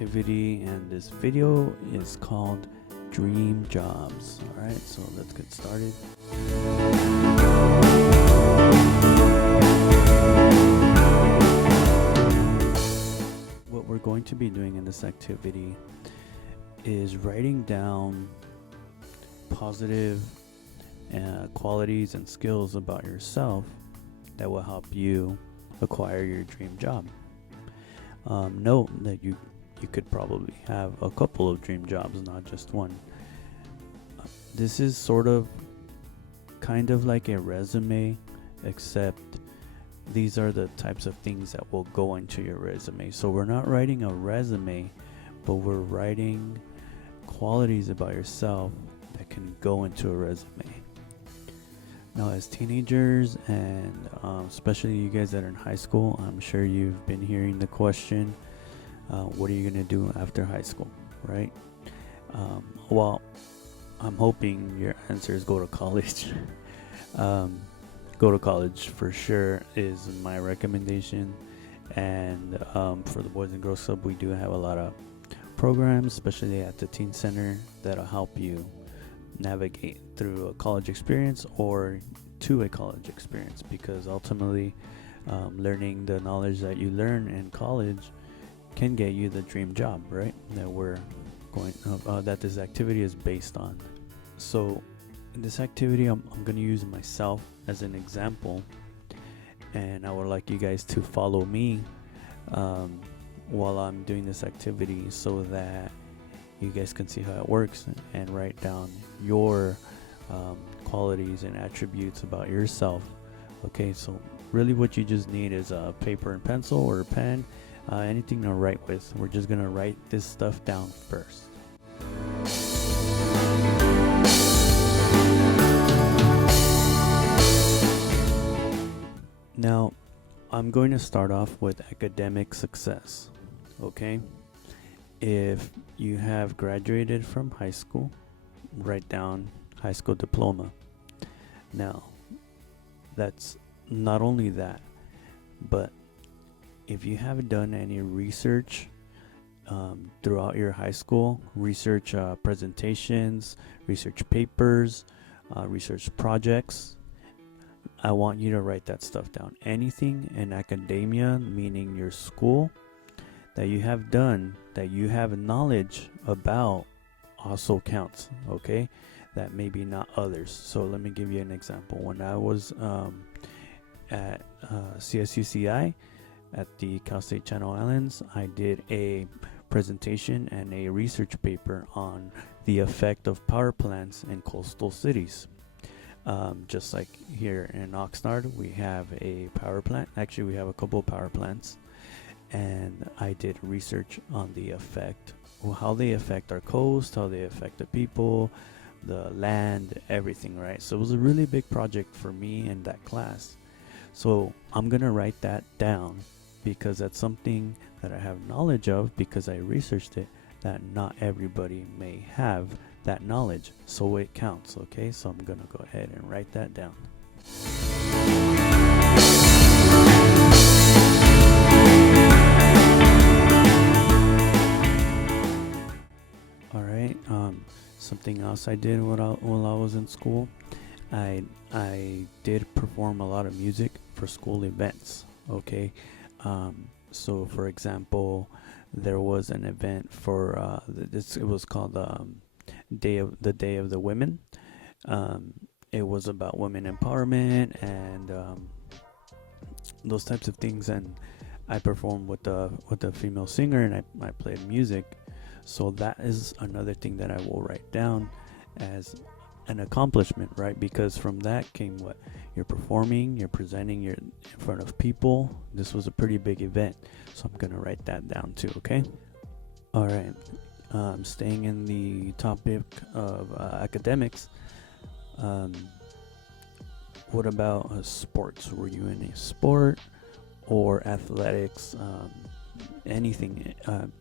activity, and this video is called Dream Jobs. Alright, so let's get started. What we're going to be doing in this activity is writing down positive qualities and skills about yourself that will help you acquire your dream job. Note that you could probably have a couple of dream jobs, not just one. This is kind of like a resume, except these are the types of things that will go into your resume. So we're not writing a resume, but we're writing qualities about yourself that can go into a resume. Now, as teenagers, and especially you guys that are in high school, I'm sure you've been hearing the question, what are you going to do after high school, right? Well, I'm hoping your answer is go to college. Go to college for sure is my recommendation. And for the Boys and Girls Club, we do have a lot of programs, especially at the Teen Center, that'll help you navigate through a college experience or to a college experience, because ultimately learning the knowledge that you learn in college can get you the dream job, right? That this activity is based on. So in this activity, I'm going to use myself as an example, and I would like you guys to follow me while I'm doing this activity, so that you guys can see how it works and write down your qualities and attributes about yourself. Okay, so really what you just need is a paper and pencil or a pen, anything to write with. We're just going to write this stuff down first. Now, I'm going to start off with academic success. Okay? If you have graduated from high school, write down high school diploma. Now, that's not only that, but if you haven't done any research throughout your high school, research presentations, research papers, research projects, I want you to write that stuff down. Anything in academia, meaning your school, that you have done, that you have knowledge about, also counts, okay? That maybe not others. So let me give you an example. When I was at CSUCI at the Cal State Channel Islands, I did a presentation and a research paper on the effect of power plants in coastal cities. Just like here in Oxnard, we have a power plant. Actually, we have a couple of power plants. And I did research on the effect, how they affect our coast, how they affect the people, the land, everything, right? So it was a really big project for me in that class. So I'm going to write that down, because that's something that I have knowledge of, because I researched it, that not everybody may have that knowledge. So it counts, okay? So I'm going to go ahead and write that down. Something else I did while I was in school, I did perform a lot of music for school events. Okay, so for example, there was an event for it was called the Day of the Women. It was about women empowerment and those types of things, and I performed with the female singer, and I played music. So that is another thing that I will write down as an accomplishment, right? Because from that came what? You're performing, you're presenting, you're in front of people. This was a pretty big event. So I'm going to write that down too, okay? All right. Staying in the topic of academics, what about sports? Were you in a sport or athletics? Anything,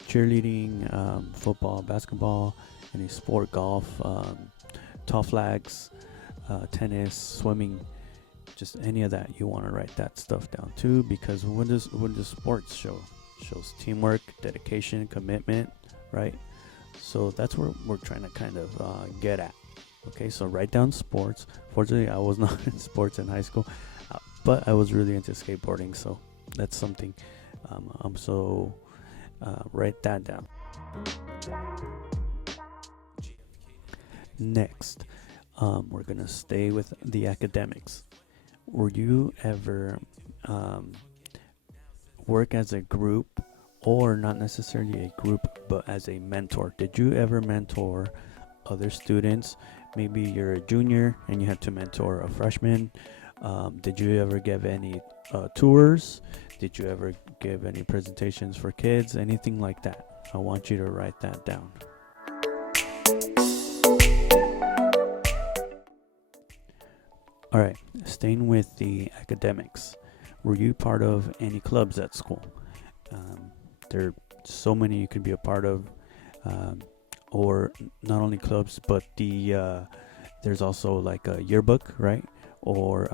cheerleading, football, basketball, any sport, golf, tall flags, tennis, swimming, just any of that. You want to write that stuff down too, because when does sports show? shows teamwork, dedication, commitment, right? So that's where we're trying to kind of get at. Okay, so write down sports. Fortunately, I was not in sports in high school, but I was really into skateboarding, so that's something. Write that down. Next, we're gonna stay with the academics. Were you ever work as a group, or not necessarily a group, but as a mentor? Did you ever mentor other students? Maybe you're a junior and you had to mentor a freshman. Did you ever give any tours? Did you ever give any presentations for kids? Anything like that? I want you to write that down. All right, staying with the academics. Were you part of any clubs at school? There are so many you could be a part of, or not only clubs, but there's also like a yearbook, right? Or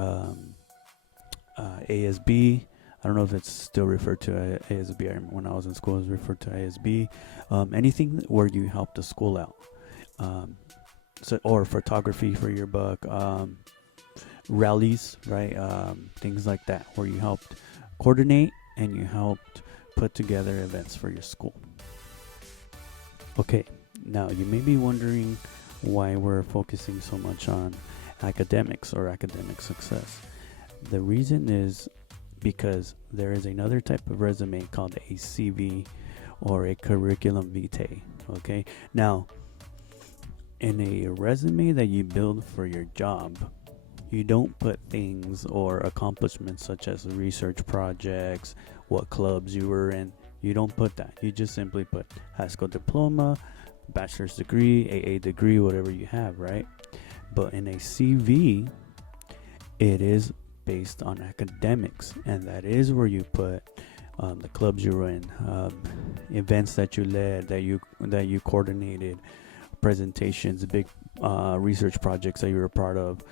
ASB. I don't know if it's still referred to ASB. When I was in school, it was referred to ASB. Anything where you help the school out. Or photography for yearbook. Rallies, right? Things like that, where you helped coordinate and you helped put together events for your school. Okay, now you may be wondering why we're focusing so much on academics or academic success. The reason is because there is another type of resume called a CV or a curriculum vitae. Okay, now in a resume that you build for your job, you don't put things or accomplishments such as research projects, what clubs you were in. You don't put that. You just simply put high school diploma, bachelor's degree, AA degree, whatever you have, right? But in a CV, it is based on academics, and that is where you put the clubs you were in, events that you led, that you coordinated, presentations, big research projects that you were a part of.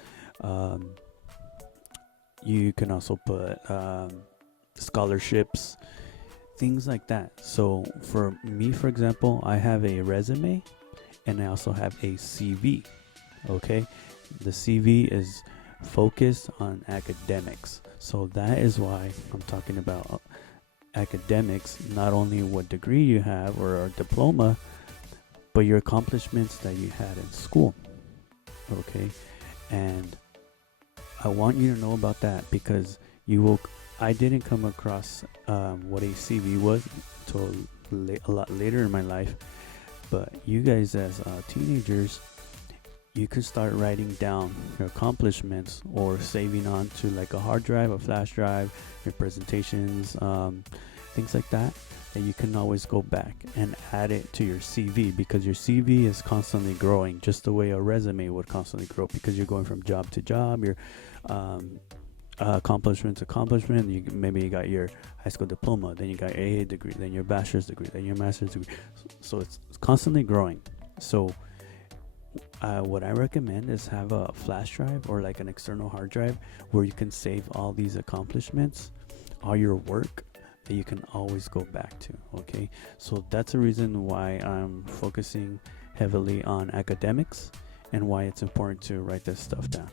You can also put scholarships, things like that. So for me, for example, I have a resume and I also have a CV. Okay, the CV is focused on academics, so that is why I'm talking about academics, not only what degree you have or a diploma, but your accomplishments that you had in school. Okay, and I want you to know about that, because I didn't come across what a CV was until a lot later in my life. But you guys as teenagers, you could start writing down your accomplishments or saving on to like a hard drive, a flash drive, your presentations, things like that you can always go back and add it to your CV, because your CV is constantly growing, just the way a resume would constantly grow, because you're going from job to job, your accomplishment to accomplishment. Maybe you got your high school diploma, then you got your AA degree, then your bachelor's degree, then your master's degree. So it's constantly growing. So what I recommend is have a flash drive or like an external hard drive where you can save all these accomplishments, all your work that you can always go back to. Okay, so that's the reason why I'm focusing heavily on academics and why it's important to write this stuff down.